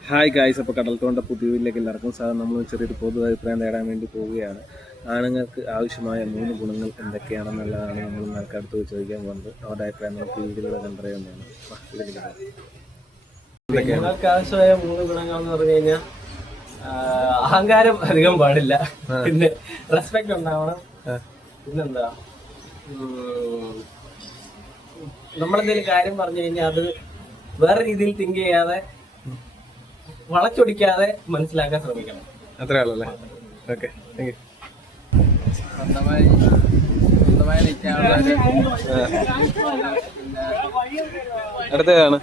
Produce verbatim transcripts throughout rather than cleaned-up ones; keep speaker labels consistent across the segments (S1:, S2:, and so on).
S1: Hi guys, അപ്പോൾ കടൽത്തോണ്ട പുതിയ വീട്ടിലേക്ക് എല്ലാവർക്കും സാധാരണ നമ്മൾ ചെറിയൊരു പൊതു അഭിപ്രായം നേടാൻ വേണ്ടി പോവുകയാണ്. ആണുങ്ങൾക്ക് ആവശ്യമായ മൂന്ന് ഗുണങ്ങൾ എന്തൊക്കെയാണെന്നുള്ളതാണ് നമ്മൾ ആൾക്കടുത്ത് ചോദിക്കാൻ പോകുന്നത്. അവരുടെ അഭിപ്രായം നമുക്ക് വീഡിയോയിലൂടെ കണ്ടറിയാവുന്നതാണ്.
S2: നിങ്ങൾക്ക് ആവശ്യമായ മൂന്ന് ഗുണങ്ങൾ എന്ന് പറഞ്ഞു കഴിഞ്ഞാൽ അഹങ്കാരം അധികം പാടില്ല, പിന്നെ റെസ്പെക്ട് ഉണ്ടാവണം, പിന്നെന്താ നമ്മളെന്തെങ്കിലും കാര്യം പറഞ്ഞു കഴിഞ്ഞാൽ അത് വേറെ രീതിയിൽ തിങ്ക് ചെയ്യാതെ വളച്ചൊടിക്കാതെ മനസ്സിലാക്കാൻ ശ്രമിക്കണം.
S1: അത്രേ ഉള്ളല്ലേ? Okay, thank you.
S3: സ്വന്തമായി സ്വന്തമായി നിൽക്കാനുള്ള
S1: അടുത്തതാണ്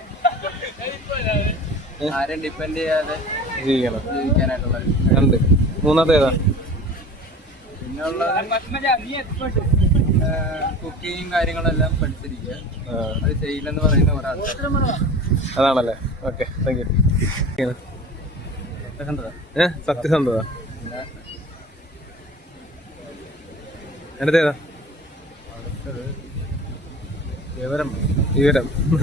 S3: ആരും ഡിപ്പെൻഡ് ചെയ്യാതെ
S1: ജീവിക്കണം,
S3: ജീവിക്കാനായിട്ടുള്ളത്.
S1: രണ്ട്. മൂന്നാമത്തെ ഏതാ?
S3: പിന്നെ ഉള്ളത് കുക്കിങ്ങും കാര്യങ്ങളെല്ലാം പഠിച്ചിരിക്കുക. അത് ചെയ്യില്ലെന്ന് പറയുന്ന ഒരാൾ
S1: അതാണല്ലേ? Okay, thank you. ഏ സത്യസന്ധത. അടുത്തേതാ?
S2: വിവരം
S1: വിവരം.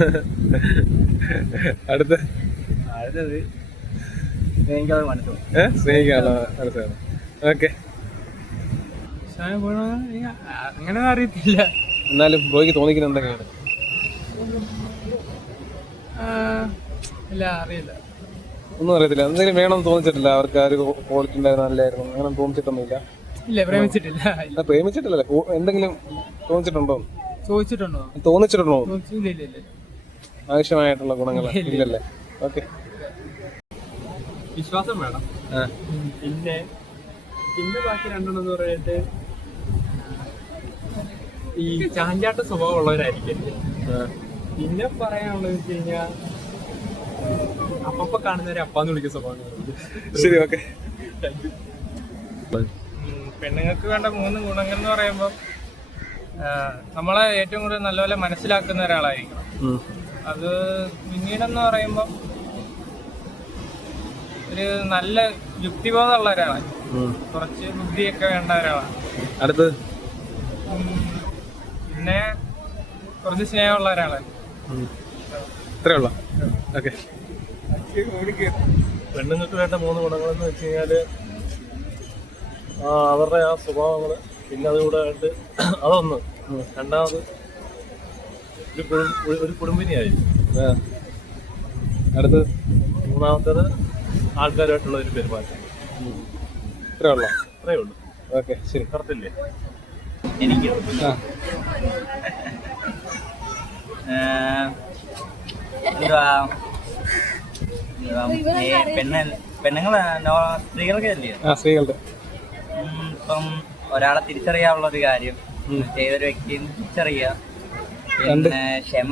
S1: അടുത്ത
S2: അടുത്തത് എനിക്കത് മനസ്സിലാവും.
S1: ഏഹ് സ്നേഹിക്കാനുള്ള മനസ്സിലാണ്. ഓക്കെ,
S3: അങ്ങനെ അറിയത്തില്ല.
S1: എന്നാലും ബ്രോയ്ക്ക് തോന്നിക്കുന്നത് എന്തൊക്കെയാണ്?
S3: ഇല്ല, അറിയില്ല.
S1: ഒന്നും അറിയത്തില്ല. എന്തെങ്കിലും വേണമെന്ന് തോന്നിച്ചിട്ടില്ല? അവർക്ക് ആ ഒരു ക്വാളിറ്റി ഉണ്ടായിരുന്നു, നല്ലായിരുന്നു, അങ്ങനെ തോന്നിച്ചിട്ടൊന്നുമില്ല?
S3: ഇല്ല, പ്രേമിച്ചിട്ടില്ല.
S1: പ്രേമിച്ചിട്ടില്ലല്ലേ? എന്തെങ്കിലും തോന്നിച്ചിട്ടുണ്ടോ?
S3: ചോദിച്ചിട്ടുണ്ടോ?
S1: തോന്നിച്ചിട്ടുണ്ടോ?
S3: ഇല്ല.
S1: ആവശ്യമായിട്ടുള്ള ഗുണങ്ങൾ ഇല്ലല്ലേ? ഓക്കെ,
S2: വിശ്വാസം വേണം. പിന്നെ പിന്നെ ബാക്കി രണ്ടെണ്ണം എന്ന് പറഞ്ഞിട്ട് ഈ ചാഞ്ചാട്ട സ്വഭാവം ഉള്ളവരായിരിക്കും. പിന്നെ പറയാനുള്ളത് വെച്ച് കഴിഞ്ഞാൽ അപ്പപ്പ കാണുന്നവരെ അപ്പാന്ന് വിളിക്കുന്ന സ്വഭാവം.
S1: ശരി, ഓക്കെ.
S3: പെണ്ണുങ്ങൾക്ക് വേണ്ട മൂന്ന് ഗുണങ്ങൾ എന്ന് പറയുമ്പോൾ നമ്മളെ ഏറ്റവും കൂടുതൽ നല്ലപോലെ മനസ്സിലാക്കുന്ന ഒരാളായിരിക്കണം. അത് പിന്നീടെന്ന് പറയുമ്പോൾ ഒരു നല്ല യുക്തിബോധമുള്ള ഒരാളാണ്, കുറച്ച് ബുദ്ധിയൊക്കെ വേണ്ട ഒരാളാണ്.
S1: അടുത്ത്
S3: പിന്നെ കുറച്ച് സ്നേഹമുള്ള ഒരാളാണ്.
S1: ഇത്രേ ഉള്ള. ഓക്കെ.
S2: പെണ്ണുങ്ങൾക്ക് വേണ്ട മൂന്ന് ഗുണങ്ങളെന്ന് വെച്ച് കഴിഞ്ഞാല് ആ അവരുടെ ആ സ്വഭാവങ്ങള്, പിന്നെ അതുകൂടെ ആയിട്ട് അതൊന്ന്. രണ്ടാമത് ഒരു ഒരു കുടുംബിനിയായി.
S1: അടുത്ത്
S2: മൂന്നാമത്തേത് ആൾക്കാരുമായിട്ടുള്ള ഒരു പെരുമാറ്റം.
S1: ഇത്രേ ഉള്ള.
S2: അത്രേ ഉള്ളൂ.
S1: ഓക്കെ, ശരി.
S2: കറക്റ്റില്ലേ?
S3: എനിക്ക്
S1: ആ
S3: പെണ്ണ് പെണ്ണുങ്ങള് സ്ത്രീകൾക്ക് അല്ലേ?
S1: ആ സ്ത്രീകളുടെ
S3: ഇപ്പം ഒരാളെ തിരിച്ചറിയാനുള്ള ഒരു കാര്യം, ചെയ്തൊരു വ്യക്തിയും തിരിച്ചറിയുക, പിന്നെ ക്ഷമ,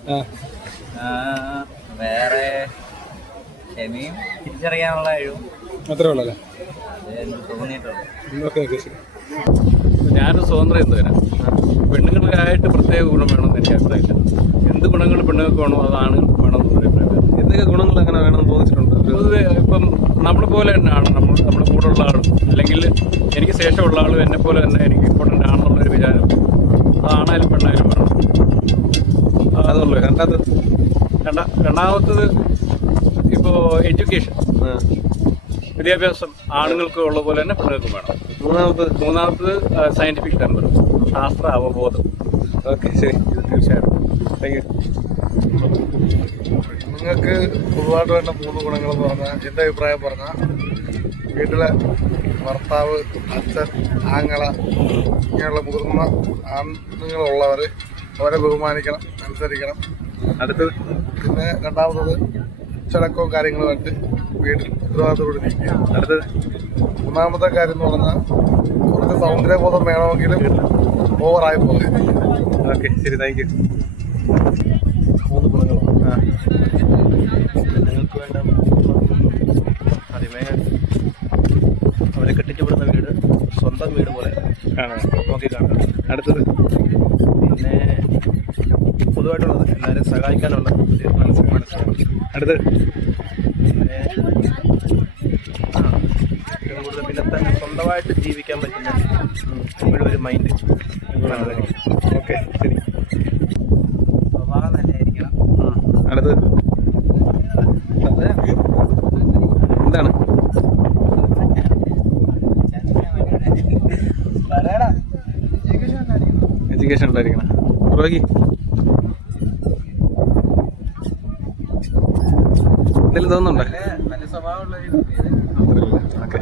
S3: വേറെ ക്ഷമയും തിരിച്ചറിയാനുള്ള കഴിവും.
S1: അത്രേ ഉള്ളല്ലേ?
S3: തോന്നിയിട്ടുള്ളൂ.
S1: ഓക്കെ, ഓക്കെ, ശരി.
S2: ഞാനൊരു സ്വതന്ത്ര ചിന്തകനാണ്. പെണ്ണുങ്ങൾക്കായിട്ട് പ്രത്യേക ഗുണം വേണമെന്ന് എനിക്ക് അഭിപ്രായമില്ല. എന്ത് ഗുണങ്ങൾ പെണ്ണുങ്ങൾക്ക് വേണോ അത് ആണുങ്ങൾക്ക് വേണമെന്ന് അഭിപ്രായമില്ല.
S1: എന്തൊക്കെ ഗുണങ്ങൾ അങ്ങനെ വേണമെന്ന് തോന്നിച്ചിട്ടുണ്ട്?
S2: പൊതുവെ ഇപ്പം നമ്മളെ പോലെ തന്നെയാണ് നമ്മൾ നമ്മുടെ കൂടെ ഉള്ള ആളും, അല്ലെങ്കിൽ എനിക്ക് ശേഷമുള്ള ആളും എന്നെ പോലെ തന്നെ എനിക്ക് ഇമ്പോർട്ടൻ്റ് ആണെന്നുള്ളൊരു വിചാരം അതാണായാലും പെണ്ണായാലും വേണം.
S1: അതുള്ളൂ. രണ്ടാമത്
S2: രണ്ട രണ്ടാമത്തത് ഇപ്പോൾ എഡ്യൂക്കേഷൻ, വിദ്യാഭ്യാസം ആണുങ്ങൾക്ക് ഉള്ള പോലെ തന്നെ പെണ്ണുങ്ങൾക്കും വേണം.
S1: മൂന്നാമത്
S2: മൂന്നാമത്തത് സയന്റിഫിക് ടെമ്പർ, ശാസ്ത്ര അവബോധം.
S1: ഓക്കെ, ശരി.
S2: തീർച്ചയായിട്ടും.
S1: Thank you.
S4: നിങ്ങൾക്ക് പൊതുവായിട്ട് വേണ്ട മൂന്ന് ഗുണങ്ങളെന്ന് പറഞ്ഞാൽ, എൻ്റെ അഭിപ്രായം പറഞ്ഞാൽ, വീട്ടിലെ ഭർത്താവ്, അച്ഛൻ, ആങ്ങള ഇങ്ങനെയുള്ള മുതിർന്ന ആണുങ്ങളുള്ളവർ അവരെ ബഹുമാനിക്കണം, അനുസരിക്കണം.
S1: അടുത്തത്
S4: പിന്നെ രണ്ടാമത്തത് ചടക്കവും കാര്യങ്ങളുമായിട്ട് വീട്ടിൽ ഉത്തരവാദിത്തോടെ നിൽക്കുക.
S1: അടുത്തത്
S4: മൂന്നാമത്തെ കാര്യം എന്ന് പറഞ്ഞാൽ കുറച്ച് സൗന്ദര്യബോധം വേണമെങ്കിലും ഓവറായി പോകുന്നത്.
S1: ഓക്കെ, ശരി. Thank you.
S2: മൂന്ന് ഗുണങ്ങളാണ്.
S1: ആ
S2: നിങ്ങൾക്ക് വേണ്ട ആദ്യമേ അവരെ കെട്ടിച്ചുവിടുന്ന വീട് സ്വന്തം വീട് പോലെ
S1: കാണാം,
S2: നോക്കി കാണുക.
S1: അടുത്തത്
S2: പിന്നെ പൊതുവായിട്ടുള്ളത് എല്ലാവരും സഹായിക്കാനുള്ള ഒരു മനസ്സ് മനസ്സിലാക്കി.
S1: അടുത്തത്
S2: പിന്നെ ആ ഏറ്റവും കൂടുതൽ പിന്നെ തന്നെ സ്വന്തമായിട്ട് ജീവിക്കാൻ പറ്റുന്ന ഒരു ഒരു മൈൻഡ്.
S1: ഓക്കെ, ശരി.
S3: സ്വഭാവം നല്ലതായിരിക്കണം.
S1: അടുത്തത് കമ്മ്യൂണിക്കേഷൻ ഉണ്ടായിരിക്കണം. റോഗി എന്തെങ്കിലും തോന്നുന്നുണ്ടോ?
S3: നല്ല സ്വഭാവമുള്ള
S1: ഓക്കെ.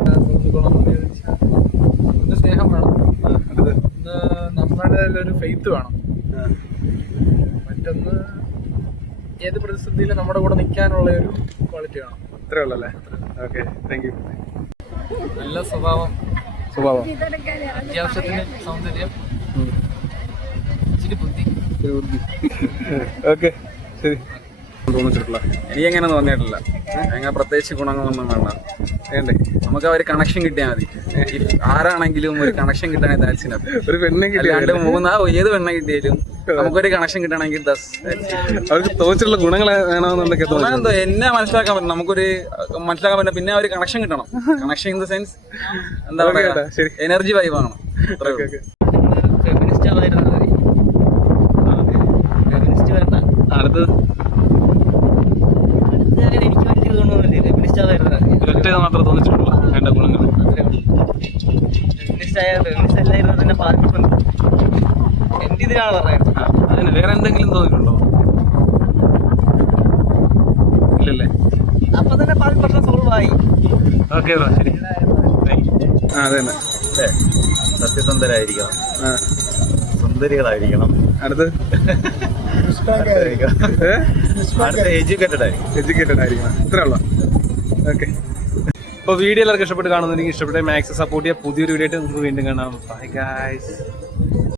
S3: സ്നേഹം വേണം, നമ്മുടെ ഒരു ഫെയ്ത്ത് വേണം, മറ്റൊന്ന് ഏത് പ്രതിസന്ധിയിലും നമ്മുടെ കൂടെ നിൽക്കാനുള്ള ഒരു ക്വാളിറ്റി വേണം.
S1: അത്രേ ഉള്ളല്ലേ? Okay, thank you.
S3: നല്ല സ്വഭാവം,
S1: സ്വഭാവം,
S3: അത്യാവശ്യത്തിന് സൗന്ദര്യം, ഇച്ചിരി ബുദ്ധി.
S1: ഓക്കെ, ശരി. തോന്നിച്ചിട്ടില്ല?
S2: എനിക്കങ്ങനെ തോന്നിയിട്ടില്ല. അങ്ങനെ പ്രത്യേകിച്ച് ഗുണങ്ങളൊന്നും വേണ്ട. വേണ്ടേ, നമുക്ക് ആ ഒരു കണക്ഷൻ കിട്ടിയാൽ മതി. ആരാണെങ്കിലും ഒരു കണക്ഷൻ കിട്ടണമെങ്കിൽ ദാറ്റ്സിനകത്ത്
S1: ഒരു പെണ്ണെ
S2: അല്ലാണ്ട് മൂന്നാ ഏത് പെണ്ണ കിട്ടിയാലും നമുക്കൊരു കണക്ഷൻ കിട്ടണമെങ്കിൽ ദസ്
S1: അവർക്ക് തോന്നിച്ചിട്ടുള്ള ഗുണങ്ങൾ വേണമെന്നുണ്ടൊക്കെ തോന്നുന്നു.
S2: എന്തോ എന്നെ മനസ്സിലാക്കാൻ പറ്റും, നമുക്കൊരു മനസ്സിലാക്കാൻ പറ്റും. പിന്നെ ഒരു കണക്ഷൻ കിട്ടണം. കണക്ഷൻ ഇൻ ദ സെൻസ് എന്താ പറയുക, എനർജി വൈബ് ആണ്.
S1: അടുത്തത് ഒറ്റ മാത്രമേ തോന്നിച്ചിട്ടുള്ളൂ വേണ്ട ഗുണങ്ങൾ.
S3: എന്റെ ഇതിലാണ് പറയുന്നത്.
S1: അതിന് വേറെ എന്തെങ്കിലും തോന്നിയിട്ടുണ്ടോ? ഇല്ലല്ലേ?
S3: അപ്പൊ തന്നെ പ്രശ്നം സോൾവ് ആയി.
S1: ഓക്കെ, ശരി. ആ, അതെ തന്നെ.
S5: സത്യസന്ധരായിരിക്കണം,
S1: ആ,
S5: സുന്ദരികളായിരിക്കണം,
S1: അടുത്ത്
S5: എഡ്യൂക്കേറ്റഡ് ആയിരിക്കും.
S1: എഡ്യൂക്കേറ്റഡ് ആയിരിക്കണം. ഇത്രേ ഉള്ളൂ. ഓക്കെ. അപ്പോൾ വീഡിയോ എല്ലാവർക്കും ഇഷ്ടപ്പെട്ട് കാണുന്നുണ്ടെങ്കിൽ ഇഷ്ടപ്പെട്ട മാക്സ് സപ്പോർട്ട് ചെയ്യുക. പുതിയൊരു വീഡിയോ ആയിട്ട് നമുക്ക് വീണ്ടും കാണാം. Bye guys.